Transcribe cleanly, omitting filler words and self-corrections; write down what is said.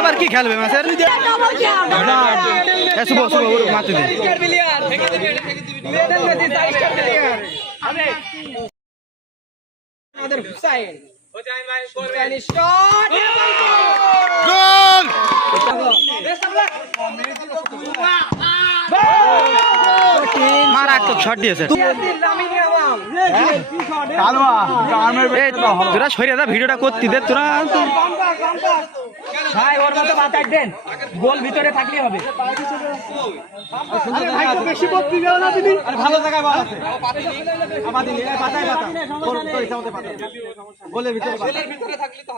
আবার কি খেলবে মাছের মারতে মারাত্মক শট দিয়েছে। তোরা সরিয়ে দা, ভিডিওটা করতে দে তোরা। ভাই ওর মতো মাথায় দেন, গোল ভিতরে থাকলেই হবে। বেশি বলতে যাও না দিদি, আর ভালো জায়গায় বল আছে আমাদের নিয়ে পাতায় পাতা তোর ইচ্ছা মতো পাতা বলে ভিতরে থাকলে তো